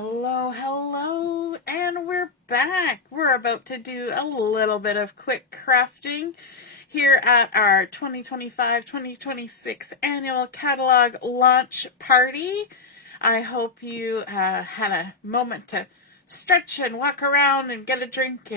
Hello, hello, and we're back. We're about to do a little bit of quick crafting here at our 2025-2026 annual catalog launch party. I hope you had a moment to stretch and walk around and get a drink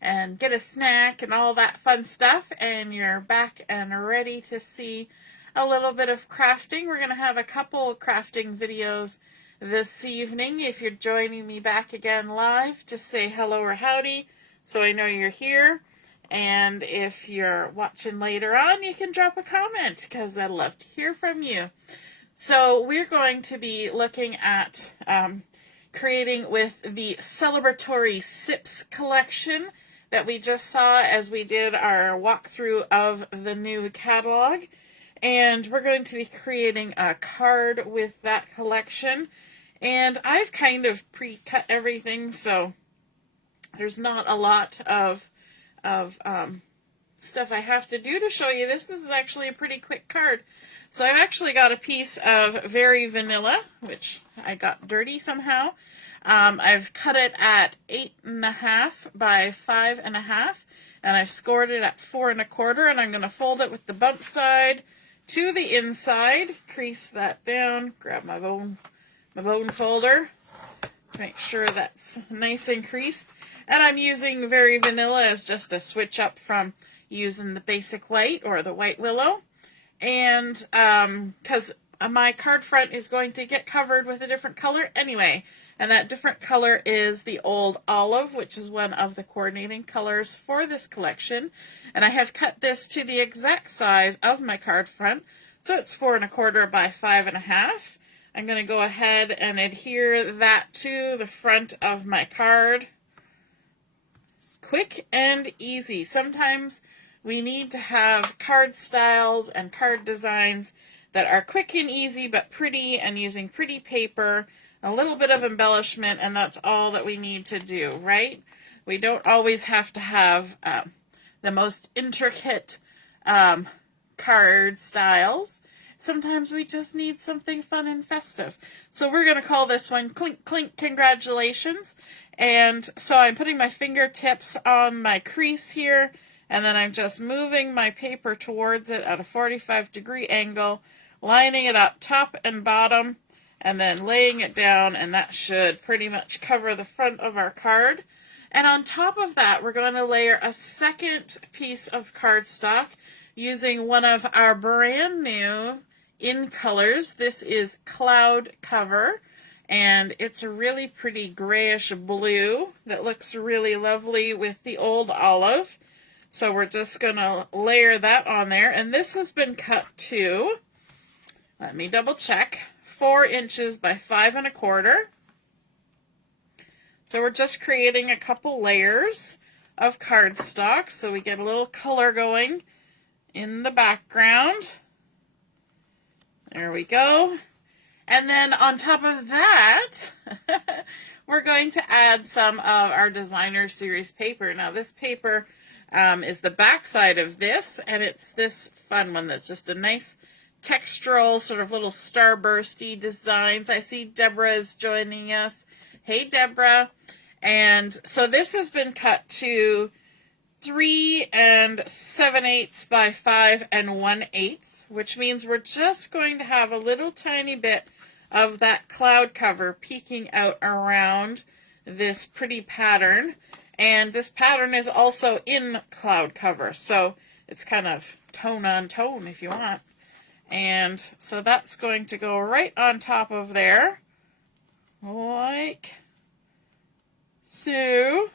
and get a snack and all that fun stuff, and you're back and ready to see a little bit of crafting. We're going to have a couple crafting videos this evening. If you're joining me back again live, just say hello or howdy so I know you're here. And if you're watching later on, you can drop a comment because I'd love to hear from you. So we're going to be looking at creating with the Celebratory Sips collection that we just saw as we did our walkthrough of the new catalog. And we're going to be creating a card with that collection. And I've kind of pre-cut everything, so there's not a lot of stuff I have to do to show you. This is actually a pretty quick card. So I've actually got a piece of Very Vanilla, which I got dirty somehow. I've cut it at 8.5 by 5.5, and I've scored it at 4 1/4, and I'm going to fold it with the bump side to the inside, crease that down, grab my bone folder, make sure that's nice and creased. And I'm using Very Vanilla as just a switch up from using the basic white or the white willow. And because my card front is going to get covered with a different color anyway. And that different color is the Old Olive, which is one of the coordinating colors for this collection. And I have cut this to the exact size of my card front. So it's 4 1/4 by 5.5. I'm going to go ahead and adhere that to the front of my card. Quick and easy. Sometimes we need to have card styles and card designs that are quick and easy but pretty, and using pretty paper, a little bit of embellishment, and that's all that we need to do, right? We don't always have to have the most intricate card styles. Sometimes we just need something fun and festive. So we're going to call this one Clink, Clink, Congratulations. And so I'm putting my fingertips on my crease here, and then I'm just moving my paper towards it at a 45-degree angle, lining it up top and bottom, and then laying it down, and that should pretty much cover the front of our card. And on top of that, we're going to layer a second piece of cardstock using one of our brand new in colors. This is Cloud Cover, and it's a really pretty grayish blue that looks really lovely with the Old Olive. So we're just going to layer that on there, and this has been cut to, let me double check, 4 inches by 5 1/4. So we're just creating a couple layers of cardstock so we get a little color going in the background. There we go. And then on top of that, we're going to add some of our Designer Series paper. Now this paper is the back side of this, and it's this fun one that's just a nice textural sort of little starbursty designs. I see Deborah is joining us. Hey Deborah. And so this has been cut to 3 7/8 by 5 1/8, which means we're just going to have a little tiny bit of that cloud cover peeking out around this pretty pattern. And this pattern is also in cloud cover, so it's kind of tone on tone if you want. And so that's going to go right on top of there, like so.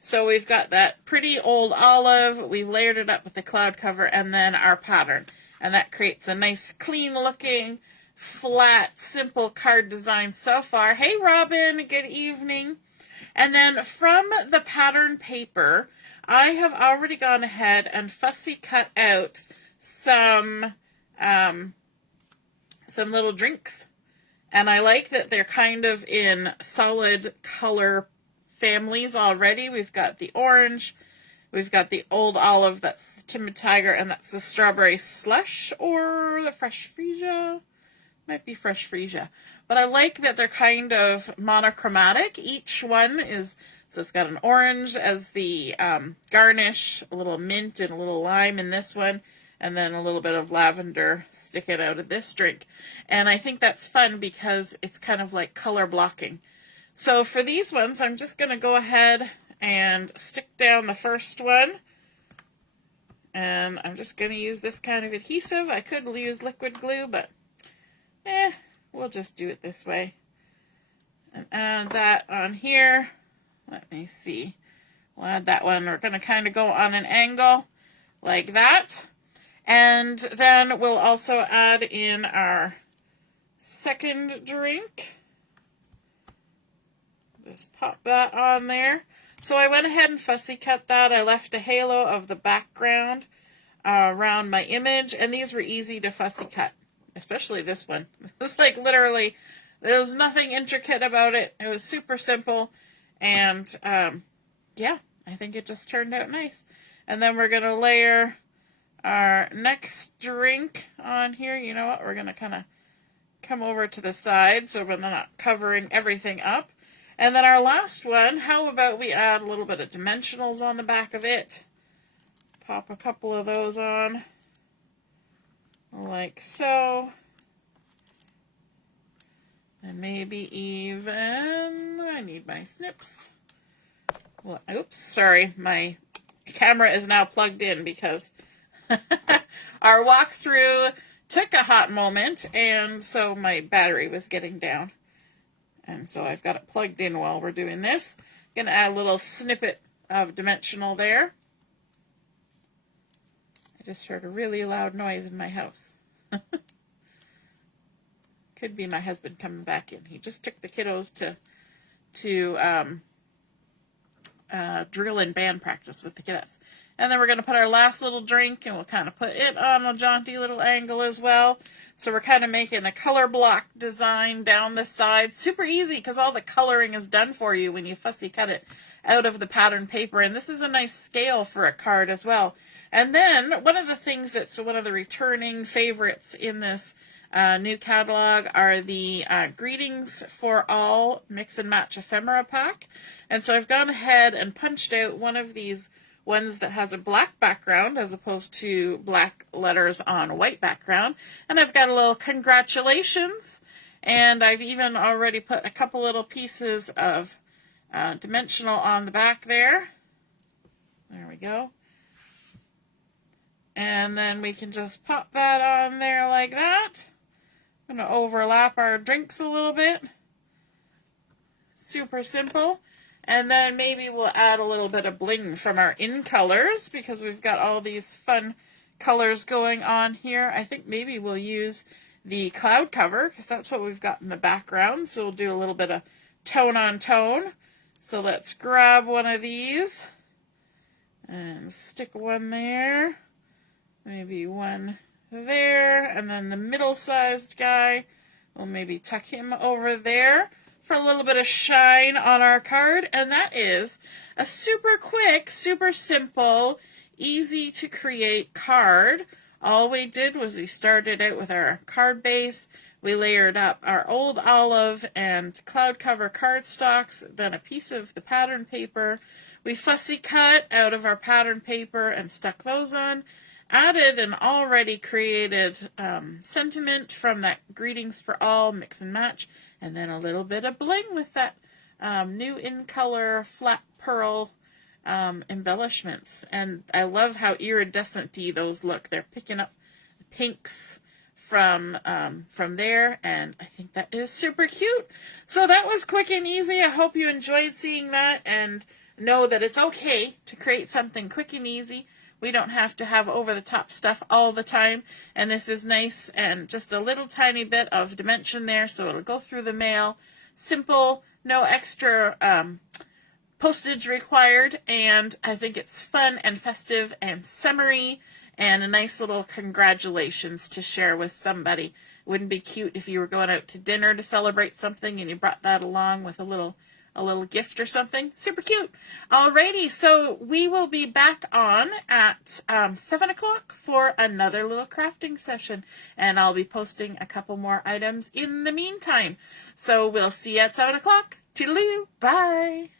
So we've got that pretty Old Olive, we've layered it up with the cloud cover, and then our pattern. And that creates a nice, clean looking, flat, simple card design so far. Hey Robin, good evening. And then from the pattern paper, I have already gone ahead and fussy cut out some little drinks. And I like that they're kind of in solid color families already. We've got the orange, we've got the Old Olive, that's the Timid Tiger, and that's the Strawberry Slush or the Fresh Freesia. Might be fresh freesia. But I like that they're kind of monochromatic. Each one is, so it's got an orange as the garnish, a little mint and a little lime in this one, and then a little bit of lavender sticking out of this drink. And I think that's fun because it's kind of like color blocking. So for these ones, I'm just going to go ahead and stick down the first one. And I'm just going to use this kind of adhesive. I could use liquid glue, but we'll just do it this way. And add that on here. Let me see. We'll add that one. We're going to kind of go on an angle like that. And then we'll also add in our second drink. Just pop that on there. So I went ahead and fussy cut that. I left a halo of the background around my image, and these were easy to fussy cut, especially this one. It was like literally, there was nothing intricate about it. It was super simple, and yeah, I think it just turned out nice. And then we're going to layer our next drink on here. You know what? We're going to kind of come over to the side so we're not covering everything up. And then our last one, how about we add a little bit of dimensionals on the back of it. Pop a couple of those on, like so. And maybe even, I need my snips. Well, oops, sorry, my camera is now plugged in because our walkthrough took a hot moment, and so my battery was getting down. And so I've got it plugged in while we're doing this. Going to add a little snippet of dimensional there. I just heard a really loud noise in my house. Could be my husband coming back in. He just took the kiddos to drill and band practice with the kiddos. And then we're going to put our last little drink, and we'll kind of put it on a jaunty little angle as well. So we're kind of making a color block design down the side. Super easy because all the coloring is done for you when you fussy cut it out of the pattern paper. And this is a nice scale for a card as well. And then one of the things that's one of the returning favorites in this new catalog are the Greetings for All Mix and Match Ephemera pack. And so I've gone ahead and punched out one of these ones that has a black background as opposed to black letters on a white background. And I've got a little congratulations, and I've even already put a couple little pieces of dimensional on the back there. There we go. And then we can just pop that on there like that. I'm going to overlap our drinks a little bit. Super simple. And then maybe we'll add a little bit of bling from our in colors because we've got all these fun colors going on here. I think maybe we'll use the cloud cover because that's what we've got in the background. So we'll do a little bit of tone on tone. So let's grab one of these and stick one there. Maybe one there. And then the middle-sized guy, we'll maybe tuck him over there for a little bit of shine on our card. And that is a super quick, super simple, easy to create card. All we did was we started out with our card base. We layered up our old olive and cloud cover cardstocks, then a piece of the pattern paper. We fussy cut out of our pattern paper and stuck those on. Added an already created sentiment from that Greetings for All Mix and Match, and then a little bit of bling with that new in color flat pearl embellishments. And I love how iridescent-y those look. They're picking up the pinks from there, and I think that is super cute. So that was quick and easy. I hope you enjoyed seeing that and know that it's okay to create something quick and easy. We don't have to have over-the-top stuff all the time, and this is nice and just a little tiny bit of dimension there, so it'll go through the mail. Simple, no extra postage required, and I think it's fun and festive and summery and a nice little congratulations to share with somebody. Wouldn't it be cute if you were going out to dinner to celebrate something and you brought that along with a little a little gift or something. Super cute. Alrighty, so we will be back on at 7 o'clock for another little crafting session, and I'll be posting a couple more items in the meantime. So we'll see you at 7 o'clock. Toodaloo, bye!